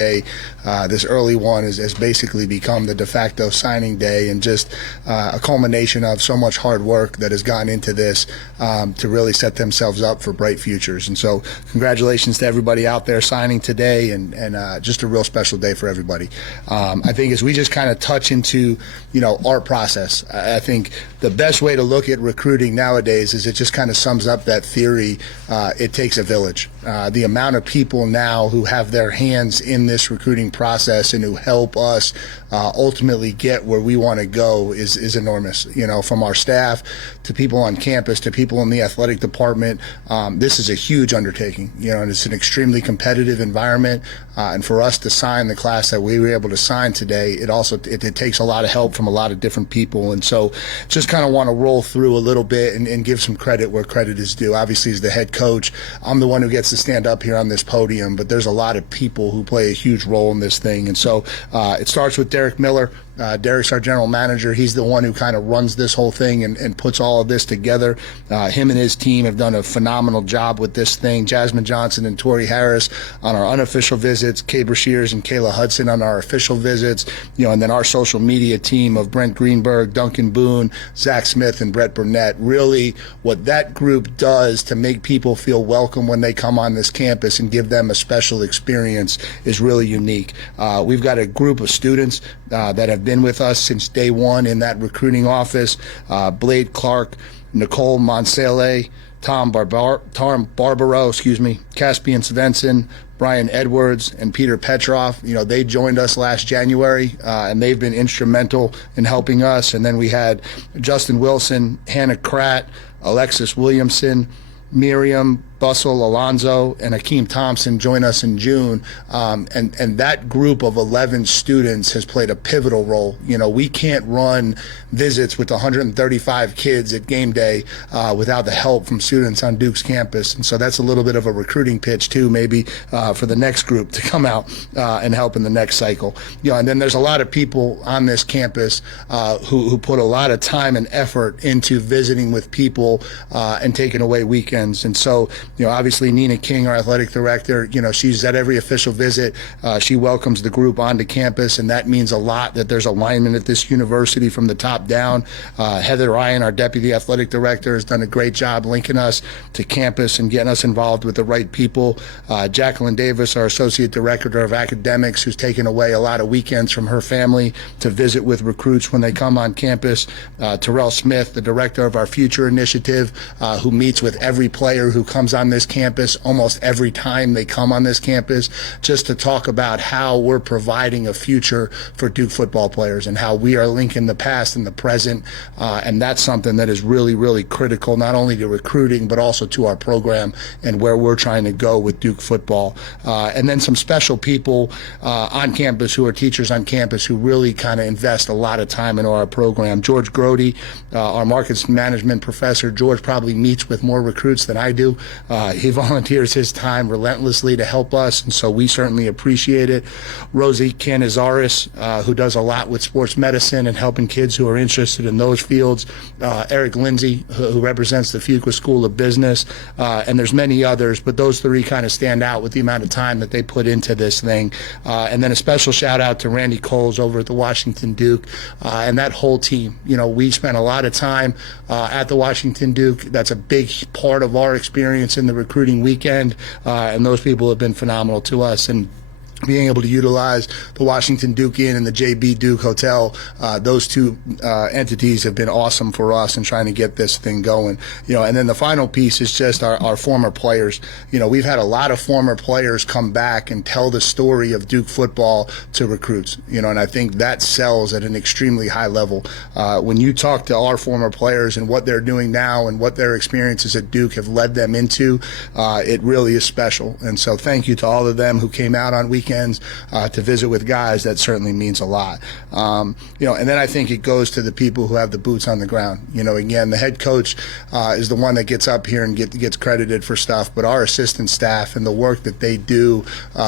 day. This early one has basically become the de facto signing day, and just a culmination of so much hard work that has gone into this to really set themselves up for bright futures. And so congratulations to everybody out there signing today, and just a real special day for everybody. I think as we just kind of touch into, our process, I think the best way to look at recruiting nowadays is it just kind of sums up that theory, it takes a village. The amount of people now who have their hands in this recruiting process and who help us ultimately get where we want to go is enormous. From our staff to people on campus to people in the athletic department, this is a huge undertaking. And it's an extremely competitive environment. And for us to sign the class that we were able to sign today, it takes a lot of help from a lot of different people. And so just kind of want to roll through a little bit and give some credit where credit is due. Obviously, as the head coach, I'm the one who gets to stand up here on this podium, but there's a lot of people who play a huge role in this thing. And so it starts with Derek Miller. Derek's our general manager. He's the one who kind of runs this whole thing and puts all of this together. Him and his team have done a phenomenal job with this thing. Jasmine Johnson and Tori Harris on our unofficial visits, Kay Brashears and Kayla Hudson on our official visits, and then our social media team of Brent Greenberg, Duncan Boone, Zach Smith, and Brett Burnett. Really, what that group does to make people feel welcome when they come on this campus and give them a special experience is really unique. We've got a group of students that have been with us since day one in that recruiting office. Blade Clark, Nicole Monsele, Tom Barbaro, Caspian Svensson, Brian Edwards, and Peter Petrov. They joined us last January, and they've been instrumental in helping us. And then we had Justin Wilson, Hannah Kratt, Alexis Williamson, Miriam Bustle Alonzo, and Akeem Thompson join us in June, and that group of 11 students has played a pivotal role. We can't run visits with 135 kids at game day without the help from students on Duke's campus, and so that's a little bit of a recruiting pitch too, maybe for the next group to come out and help in the next cycle. And then there's a lot of people on this campus who put a lot of time and effort into visiting with people and taking away weekends, and so obviously Nina King, our athletic director, she's at every official visit. She welcomes the group onto campus, and that means a lot that there's alignment at this university from the top down. Heather Ryan, our deputy athletic director, has done a great job linking us to campus and getting us involved with the right people. Jacqueline Davis, our associate director of academics, who's taken away a lot of weekends from her family to visit with recruits when they come on campus. Terrell Smith, the director of our Future Initiative, who meets with every player who comes on this campus almost every time they come on this campus, just to talk about how we're providing a future for Duke football players and how we are linking the past and the present, and that's something that is really, really critical, not only to recruiting but also to our program and where we're trying to go with Duke football. And then some special people on campus who are teachers on campus who really kind of invest a lot of time into our program. George Grody, our markets management professor. George probably meets with more recruits than I do. He volunteers his time relentlessly to help us, and so we certainly appreciate it. Rosie Canizares, who does a lot with sports medicine and helping kids who are interested in those fields. Eric Lindsay, who represents the Fuqua School of Business, and there's many others, but those three kind of stand out with the amount of time that they put into this thing. And then a special shout out to Randy Coles over at the Washington Duke and that whole team. We spent a lot of time at the Washington Duke. That's a big part of our experience in the recruiting weekend, and those people have been phenomenal to us. And being able to utilize the Washington Duke Inn and the JB Duke Hotel, those two entities have been awesome for us in trying to get this thing going. And then the final piece is just our former players. We've had a lot of former players come back and tell the story of Duke football to recruits, and I think that sells at an extremely high level. When you talk to our former players and what they're doing now and what their experiences at Duke have led them into, it really is special. And so thank you to all of them who came out on weekends to visit with guys. That certainly means a lot. And then I think it goes to the people who have the boots on the ground. Again, the head coach is the one that gets up here and gets credited for stuff, but our assistant staff and the work that they do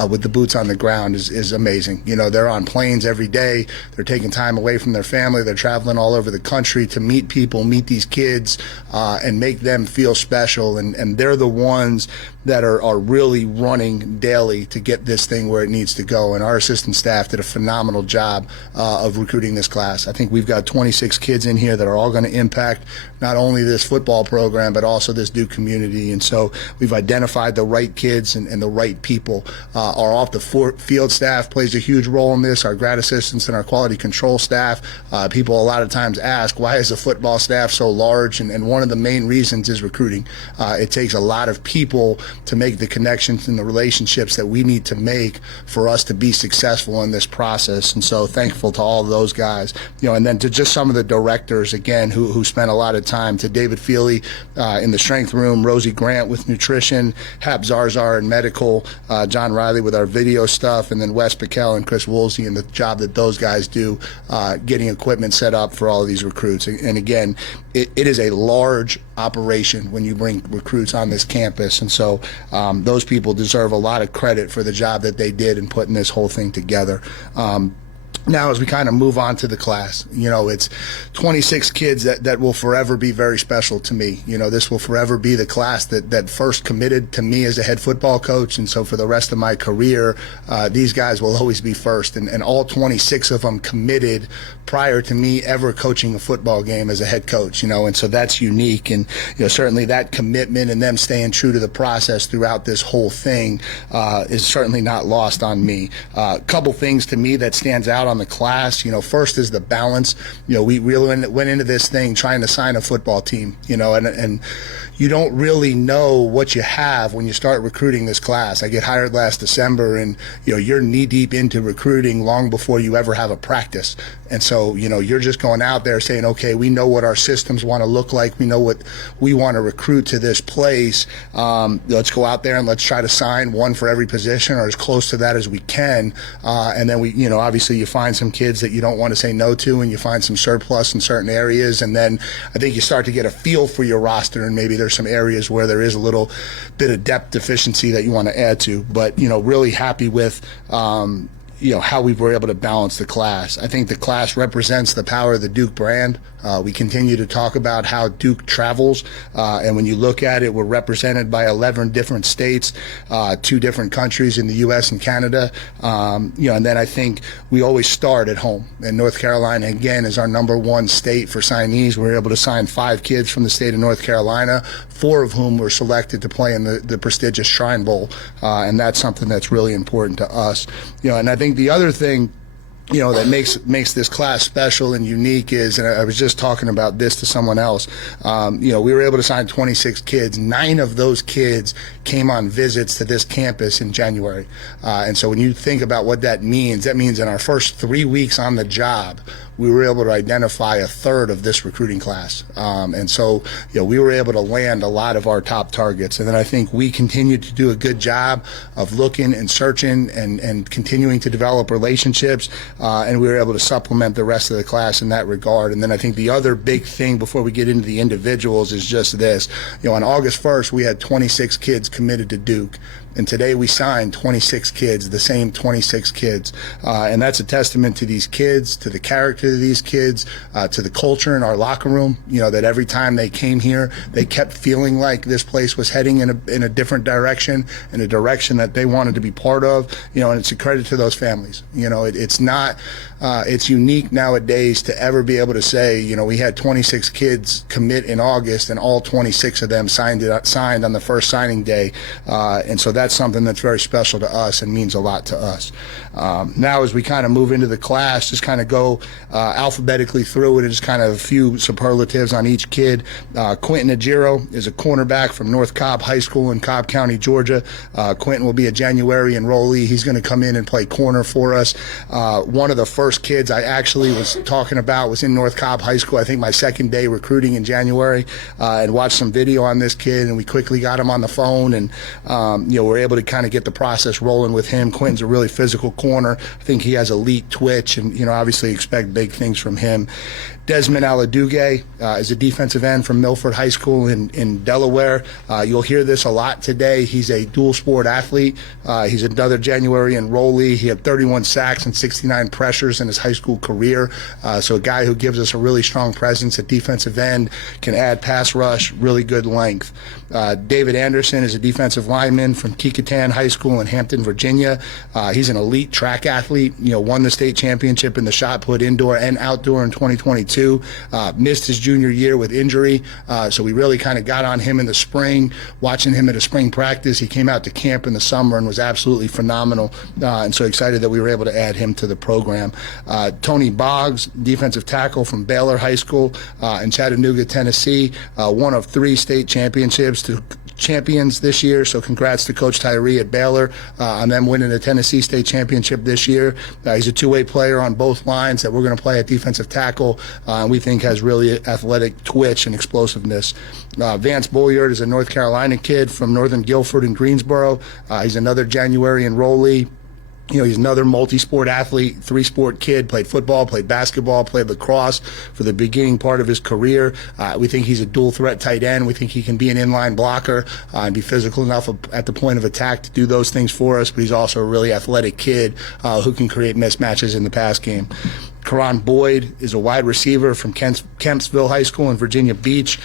with the boots on the ground is amazing. They're on planes every day. They're taking time away from their family. They're traveling all over the country to meet people, meet these kids, and make them feel special. And they're the ones that are really running daily to get this thing where it needs to go. And our assistant staff did a phenomenal job of recruiting this class. I think we've got 26 kids in here that are all going to impact not only this football program, but also this Duke community. And so we've identified the right kids and the right people. Our off the field staff plays a huge role in this, our grad assistants and our quality control staff. People a lot of times ask, why is the football staff so large? And one of the main reasons is recruiting. It takes a lot of people to make the connections and the relationships that we need to make for us to be successful in this process. And so thankful to all of those guys, and then to just some of the directors, again, who spent a lot of time, to David Feely in the strength room, Rosie Grant with nutrition, Hap Zarzar in medical, John Riley with our video stuff, and then Wes Piquel and Chris Woolsey and the job that those guys do getting equipment set up for all of these recruits. And again, it is a large operation when you bring recruits on this campus, and so those people deserve a lot of credit for the job that they did in putting this whole thing together. Now, as we kind of move on to the class, it's 26 kids that will forever be very special to me. This will forever be the class that first committed to me as a head football coach. And so for the rest of my career, these guys will always be first. And all 26 of them committed prior to me ever coaching a football game as a head coach, and so that's unique. And, certainly that commitment and them staying true to the process throughout this whole thing is certainly not lost on me. A couple things to me that stands out on the class, first is the balance. We really went into this thing trying to sign a football team, and you don't really know what you have when you start recruiting this class. I get hired last December, and you're knee deep into recruiting long before you ever have a practice. And so you're just going out there saying, okay, we know what our systems want to look like, we know what we want to recruit to this place. Let's go out there and let's try to sign one for every position, or as close to that as we can. And then we, obviously you find some kids that you don't want to say no to, and you find some surplus in certain areas, and then I think you start to get a feel for your roster, and maybe there's some areas where there is a little bit of depth deficiency that you want to add to. But really happy with how we were able to balance the class. I think the class represents the power of the Duke brand. We continue to talk about how Duke travels, and when you look at it, we're represented by 11 different states, 2 different countries in the U.S. and Canada, and then I think we always start at home. And North Carolina, again, is our #1 state for signees. We're able to sign 5 kids from the state of North Carolina, 4 of whom were selected to play in the prestigious Shrine Bowl, and that's something that's really important to us. And I think the other thing that makes this class special and unique is, and I was just talking about this to someone else, we were able to sign 26 kids. 9 of those kids came on visits to this campus in January. And so when you think about what that means in our first 3 weeks on the job, we were able to identify a third of this recruiting class. And so, we were able to land a lot of our top targets. And then I think we continued to do a good job of looking and searching and continuing to develop relationships. And we were able to supplement the rest of the class in that regard. And then I think the other big thing before we get into the individuals is just this. On August 1st, we had 26 kids committed to Duke. And today we signed 26 kids, the same 26 kids. And that's a testament to these kids, to the character of these kids, to the culture in our locker room, that every time they came here, they kept feeling like this place was heading in a different direction, in a direction that they wanted to be part of, and it's a credit to those families. It's not, it's unique nowadays to ever be able to say, we had 26 kids commit in August and all 26 of them signed on the first signing day. And so that's something that's very special to us and means a lot to us. Now, as we kind of move into the class, just kind of go alphabetically through it and just kind of a few superlatives on each kid. Quentin Ajiro is a cornerback from North Cobb High School in Cobb County, Georgia. Quentin will be a January enrollee. He's going to come in and play corner for us. One of the first kids I actually was talking about was in North Cobb High School, I think my second day recruiting in January, and watched some video on this kid, and we quickly got him on the phone, and we're able to kind of get the process rolling with him. Quentin's a really physical corner. I think he has elite twitch, and obviously expect big things from him. Desmond Aladuge is a defensive end from Milford High School in Delaware. You'll hear this a lot today. He's a dual sport athlete. He's another January enrollee. He had 31 sacks and 69 pressures in his high school career. So a guy who gives us a really strong presence at defensive end, can add pass rush, really good length. David Anderson is a defensive lineman from Kecoughtan High School in Hampton, Virginia. He's an elite track athlete, won the state championship in the shot put indoor and outdoor in 2022. Missed his junior year with injury, so we really kind of got on him in the spring, watching him at a spring practice. He came out to camp in the summer and was absolutely phenomenal, and so excited that we were able to add him to the program. Tony Boggs, defensive tackle from Baylor High School in Chattanooga, Tennessee, one of 3 state championships to champions this year, so congrats to Coach Tyree at Baylor on them winning the Tennessee State Championship this year. He's a two-way player on both lines that we're going to play at defensive tackle, and we think has really athletic twitch and explosiveness. Vance Bolliard is a North Carolina kid from Northern Guilford and Greensboro. He's another January enrollee. He's another multi-sport athlete, 3-sport kid, played football, played basketball, played lacrosse for the beginning part of his career. We think he's a dual-threat tight end. We think he can be an inline blocker and be physical enough at the point of attack to do those things for us, but he's also a really athletic kid who can create mismatches in the pass game. Karan Boyd is a wide receiver from Kempsville High School in Virginia Beach.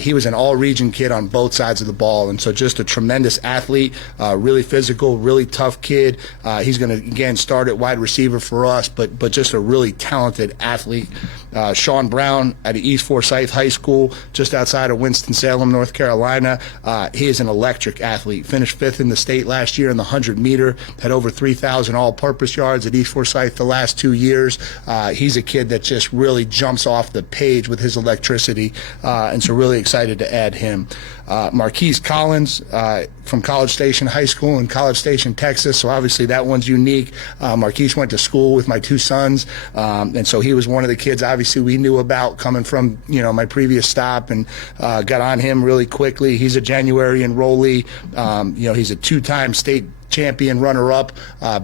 He was an all-region kid on both sides of the ball, and so just a tremendous athlete, really physical, really tough kid. He's going to, again, start at wide receiver for us, but just a really talented athlete. Sean Brown at East Forsyth High School, just outside of Winston-Salem, North Carolina. He is an electric athlete. Finished 5th in the state last year in the 100-meter, had over 3,000 all-purpose yards at East Forsyth the last 2 years. He's a kid that just really jumps off the page with his electricity, and so really excited to add him. Marquise Collins from College Station High School in College Station, Texas, so obviously that one's unique. Marquise went to school with my 2 sons, and so he was one of the kids obviously we knew about coming from my previous stop, and got on him really quickly. He's a January enrollee. He's a 2-time state champion, runner-up,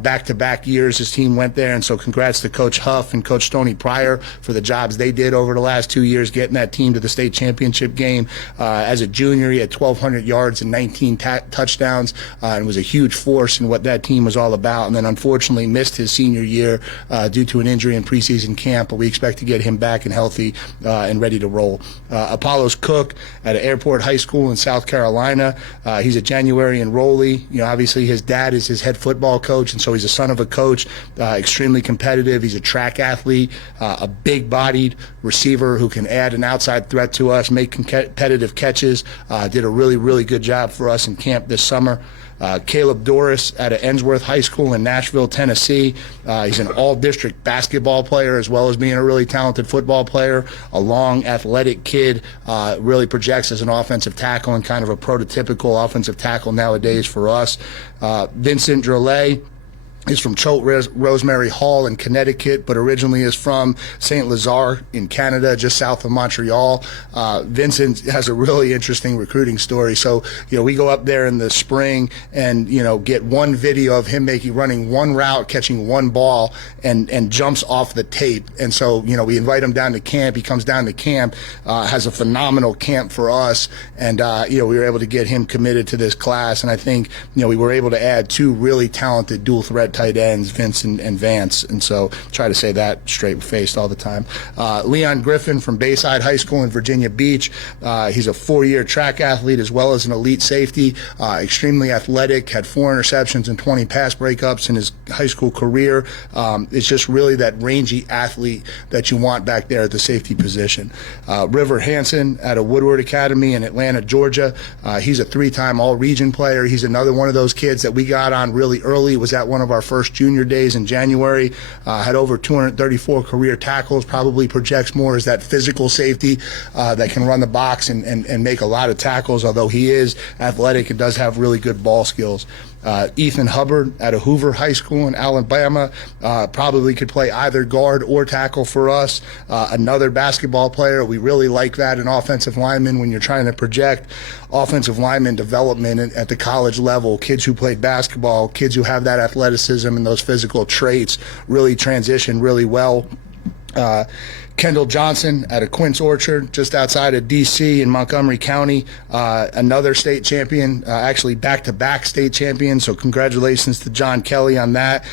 back-to-back years his team went there, and so congrats to Coach Huff and Coach Stoney Pryor for the jobs they did over the last 2 years getting that team to the state championship game. As a junior, he had 1,200 yards and 19 touchdowns, and was a huge force in what that team was all about, and then unfortunately missed his senior year due to an injury in preseason camp, but we expect to get him back and healthy and ready to roll. Apollos Cook at Airport High School in South Carolina. He's a January enrollee. Obviously his dad is his head football coach, and so he's a son of a coach, extremely competitive. He's a track athlete, a big-bodied receiver who can add an outside threat to us, make competitive catches. Did a really, really good job for us in camp this summer. Caleb Doris at Ensworth High School in Nashville, Tennessee. He's an all-district basketball player as well as being a really talented football player. A long, athletic kid, really projects as an offensive tackle and kind of a prototypical offensive tackle nowadays for us. Vincent Drolet is from Choate Rosemary Hall in Connecticut, but originally is from St. Lazare in Canada, just south of Montreal. Vincent has a really interesting recruiting story. So, we go up there in the spring and, get one video of him running one route, catching one ball, and jumps off the tape. And so, we invite him down to camp. He comes down to camp, has a phenomenal camp for us, and, we were able to get him committed to this class. And I think, we were able to add 2 really talented dual-threat tight ends, Vince and Vance, and so try to say that straight-faced all the time. Leon Griffin from Bayside High School in Virginia Beach. He's a 4-year track athlete as well as an elite safety, extremely athletic, had 4 interceptions and 20 pass breakups in his high school career. It's just really that rangy athlete that you want back there at the safety position. River Hansen at a Woodward Academy in Atlanta, Georgia. He's a 3-time all-region player. He's another one of those kids that we got on really early, was at one of our first junior days in January, had over 234 career tackles, probably projects more as that physical safety that can run the box and make a lot of tackles, although he is athletic and does have really good ball skills. Ethan Hubbard at a Hoover High School in Alabama, probably could play either guard or tackle for us. Another basketball player. We really like that in offensive linemen when you're trying to project offensive lineman development at the college level. Kids who played basketball, kids who have that athleticism and those physical traits really transition really well. Kendall Johnson out of Quince Orchard, just outside of D.C. in Montgomery County, another state champion, actually back-to-back state champion, so congratulations to John Kelly on that.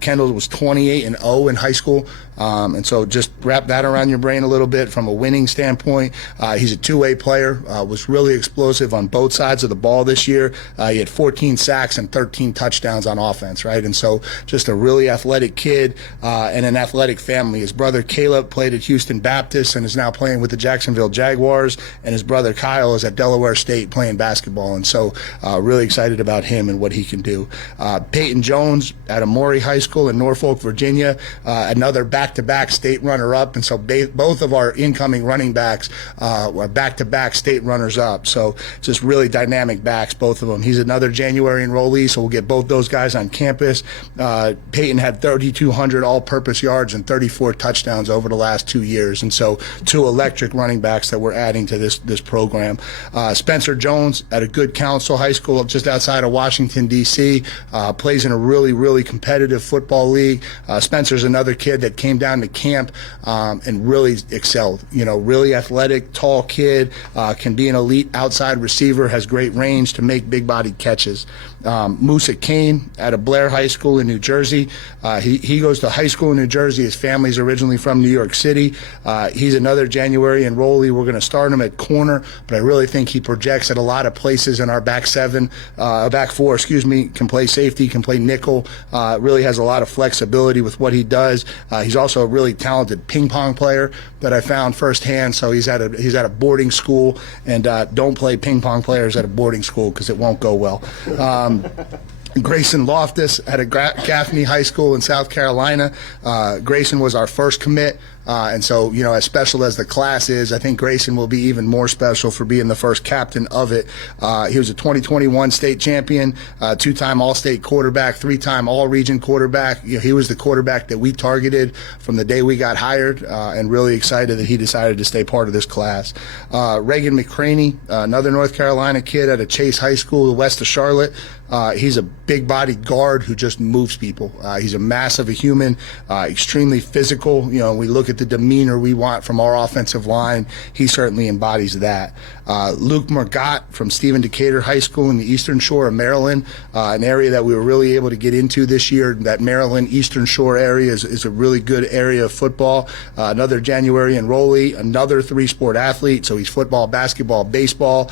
Kendall was 28-0 in high school, and so just wrap that around your brain a little bit from a winning standpoint. He's a two-way player, was really explosive on both sides of the ball this year. He had 14 sacks and 13 touchdowns on offense, right? And so just a really athletic kid and an athletic family. His brother Caleb played at Houston Baptist and is now playing with the Jacksonville Jaguars, and his brother Kyle is at Delaware State playing basketball, and so really excited about him and what he can do. Peyton Jones out of Maury High School in Norfolk, Virginia, another back-to-back state runner-up, and so both of our incoming running backs are back-to-back state runners-up, so just really dynamic backs, both of them. He's another January enrollee, so we'll get both those guys on campus. Peyton had 3,200 all-purpose yards and 34 touchdowns over the last 2 years, and so two electric running backs that we're adding to this program. Spencer Jones at a Good Counsel High School just outside of Washington, D.C., plays in a really competitive football league. Spencer's another kid that came down to camp and really excelled. Really athletic, tall kid, can be an elite outside receiver, has great range to make big-bodied catches. Musa Kane at a Blair High School in New Jersey. He goes to high school in New Jersey. His family's originally from New York City. He's another January enrollee. We're going to start him at corner, but I really think he projects at a lot of places in our back four, can play safety, can play nickel, really has a lot of flexibility with what he does. He's also a really talented ping pong player that I found firsthand, so he's at a boarding school, and don't play ping pong players at a boarding school because it won't go well. Grayson Loftus at a Gaffney High School in South Carolina. Grayson was our first commit. And so, as special as the class is, I think Grayson will be even more special for being the first captain of it. He was a 2021 state champion, two-time All-State quarterback, three-time All-Region quarterback. He was the quarterback that we targeted from the day we got hired, and really excited that he decided to stay part of this class. Reagan McCraney, another North Carolina kid at a Chase High School west of Charlotte. He's a big-bodied guard who just moves people. He's a mass of a human, extremely physical. We look at the demeanor we want from our offensive line. He certainly embodies that. Luke Margot from Stephen Decatur High School in the Eastern Shore of Maryland, an area that we were really able to get into this year. That Maryland Eastern Shore area is a really good area of football. Another January enrollee, another three-sport athlete, so he's football, basketball, baseball,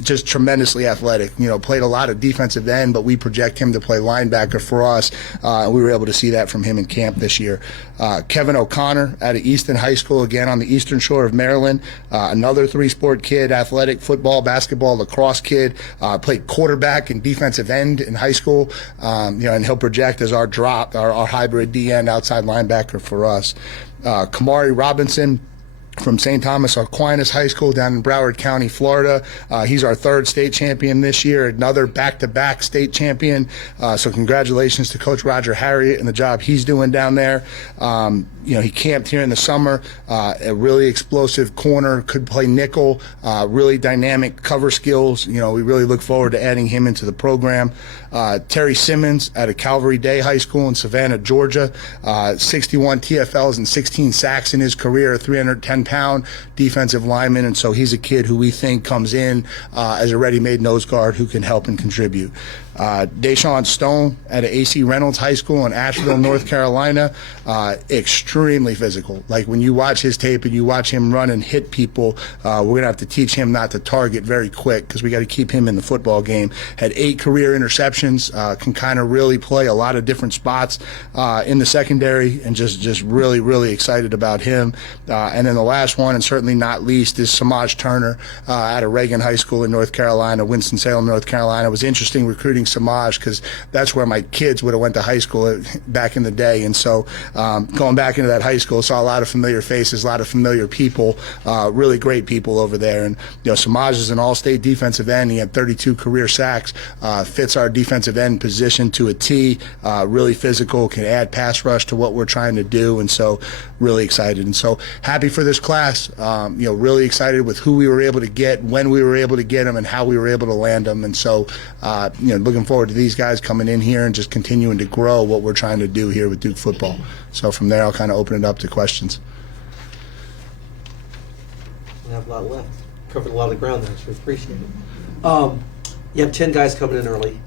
just tremendously athletic. Played a lot of defensive end, but we project him to play linebacker for us. We were able to see that from him in camp this year. Kevin O'Connor at Easton High School, again on the Eastern Shore of Maryland, another three-sport kid, athletic, football, basketball, lacrosse kid, played quarterback and defensive end in high school, and he'll project as our hybrid D-end outside linebacker for us. Kamari Robinson from St. Thomas Aquinas High School down in Broward County, Florida. He's our third state champion this year, another back-to-back state champion. So congratulations to Coach Roger Harriet and the job he's doing down there. He camped here in the summer, a really explosive corner, could play nickel, really dynamic cover skills. We really look forward to adding him into the program. Terry Simmons at a Calvary Day High School in Savannah, Georgia, 61 TFLs and 16 sacks in his career, a 310-pound defensive lineman, and so he's a kid who we think comes in as a ready-made nose guard who can help and contribute. Deshaun Stone at a AC Reynolds High School in Asheville, North Carolina, extremely physical. Like when you watch his tape and you watch him run and hit people, we're going to have to teach him not to target very quick because we got to keep him in the football game. Had 8 career interceptions, can kind of really play a lot of different spots in the secondary, and just really excited about him. And then the last one, and certainly not least, is Samaj Turner at a Reagan High School in North Carolina, Winston-Salem, North Carolina. It was interesting recruiting Samaj because that's where my kids would have went to high school back in the day, and so going back into that high school, saw a lot of familiar faces, a lot of familiar people, really great people over there. And Samaj is an all-state defensive end. He had 32 career sacks, fits our defensive end position to a T, really physical, can add pass rush to what we're trying to do, and so really excited. And so happy for this class, really excited with who we were able to get, when we were able to get them, and how we were able to land them. And so looking forward to these guys coming in here and just continuing to grow what we're trying to do here with Duke football. So from there, I'll kind of open it up to questions. have a lot left. Covered a lot of ground there, so we appreciate it. You have 10 guys coming in early.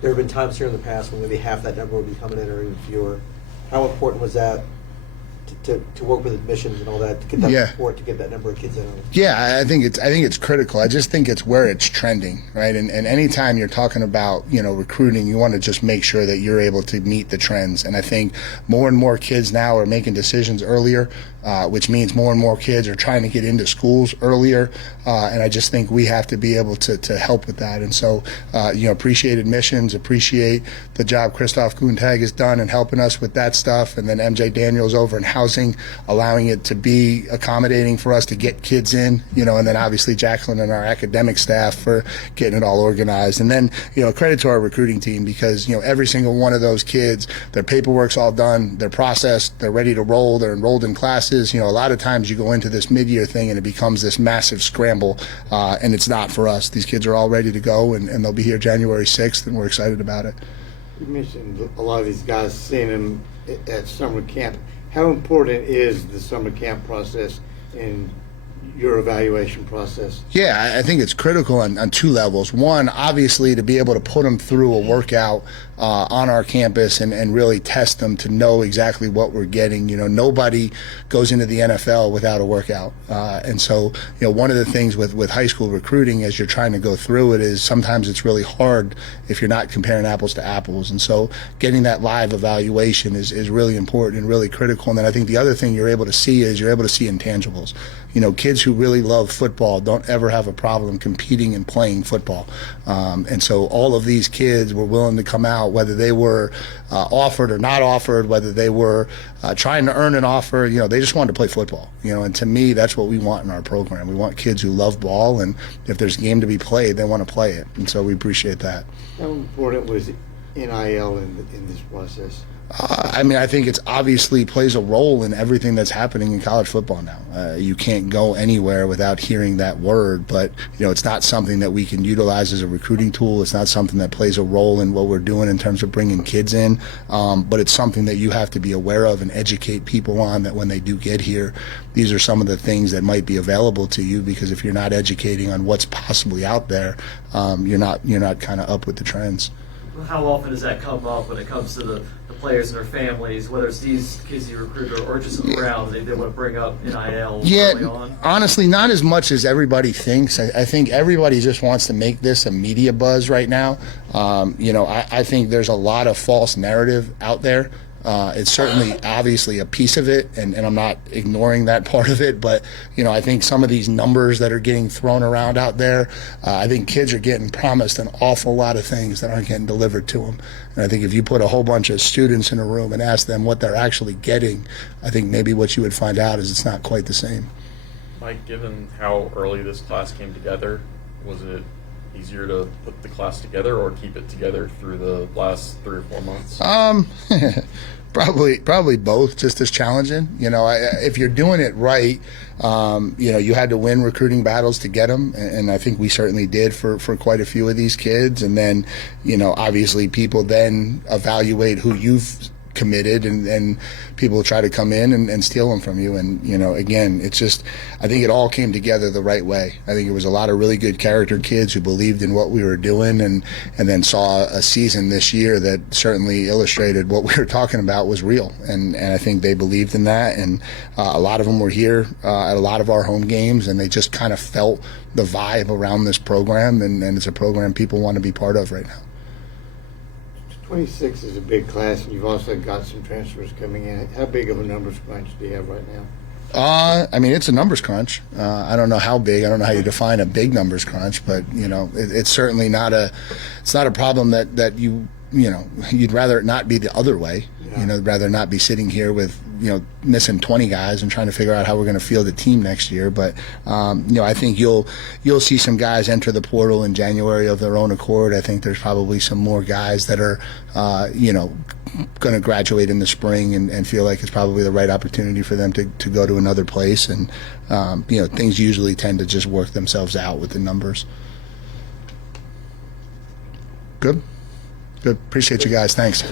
There have been times here in the past when maybe half that number would be coming in or even fewer. How important was that to work with admissions and all that, to get that support, to get that number of kids in early? Yeah, I think it's critical. I just think it's where it's trending, right? And anytime you're talking about, recruiting, you want to just make sure that you're able to meet the trends. And I think more and more kids now are making decisions earlier, which means more and more kids are trying to get into schools earlier. And I just think we have to be able to help with that. And so, appreciate admissions, appreciate the job Christoph Kuntag has done in helping us with that stuff. And then MJ Daniels over in housing, allowing it to be accommodating for us to get kids in, and then obviously Jacqueline and our academic staff for getting it all organized. And then, credit to our recruiting team, because, every single one of those kids, their paperwork's all done, they're processed, they're ready to roll, they're enrolled in classes. A lot of times you go into this mid-year thing and it becomes this massive scramble, and it's not for us. These kids are all ready to go, and they'll be here January 6th, and we're excited about it. You mentioned a lot of these guys, seeing them at summer camp. How important is the summer camp process in your evaluation process? Yeah, I think it's critical on two levels. One, obviously, to be able to put them through a workout on our campus and really test them to know exactly what we're getting. Nobody goes into the NFL without a workout. And so, one of the things with high school recruiting as you're trying to go through it is sometimes it's really hard if you're not comparing apples to apples. And so getting that live evaluation is really important and really critical. And then I think the other thing you're able to see is you're able to see intangibles. Kids who really love football don't ever have a problem competing and playing football. And so all of these kids were willing to come out, whether they were offered or not offered, whether they were trying to earn an offer, they just wanted to play football. And to me, that's what we want in our program. We want kids who love ball, and if there's a game to be played, they want to play it. And so we appreciate that. How important was NIL in this process? I think it's obviously plays a role in everything that's happening in college football now. You can't go anywhere without hearing that word, but it's not something that we can utilize as a recruiting tool. It's not something that plays a role in what we're doing in terms of bringing kids in, but it's something that you have to be aware of and educate people on, that when they do get here, these are some of the things that might be available to you, because if you're not educating on what's possibly out there, you're not kind of up with the trends. How often does that come up when it comes to the players and their families, whether it's these kids you recruit or just around, they want to bring up NIL early on? Honestly, not as much as everybody thinks. I think everybody just wants to make this a media buzz right now. I think there's a lot of false narrative out there. It's certainly obviously a piece of it, and I'm not ignoring that part of it, but I think some of these numbers that are getting thrown around out there, I think kids are getting promised an awful lot of things that aren't getting delivered to them. And I think if you put a whole bunch of students in a room and ask them what they're actually getting, I think maybe what you would find out is it's not quite the same. Mike, given how early this class came together, was it easier to put the class together or keep it together through the last 3 or 4 months? Probably both, just as challenging. If you're doing it right, you had to win recruiting battles to get them, and I think we certainly did for quite a few of these kids. And then, obviously people then evaluate who you've committed, and people try to come in and steal them from you. And again, it's just, I think it all came together the right way. I think it was a lot of really good character kids who believed in what we were doing, and then saw a season this year that certainly illustrated what we were talking about was real, and I think they believed in that. And a lot of them were here at a lot of our home games, and they just kind of felt the vibe around this program, and it's a program people want to be part of right now. 26 is a big class, and you've also got some transfers coming in. How big of a numbers crunch do you have right now? It's a numbers crunch. I don't know how big. I don't know how you define a big numbers crunch, but it's certainly not a problem that you'd rather it not be the other way. Yeah. Rather not be sitting here with missing 20 guys and trying to figure out how we're going to field the team next year. But I think you'll see some guys enter the portal in January of their own accord. I think there's probably some more guys that are going to graduate in the spring and feel like it's probably the right opportunity for them to go to another place. And things usually tend to just work themselves out with the numbers. Good. Appreciate you guys. Thanks.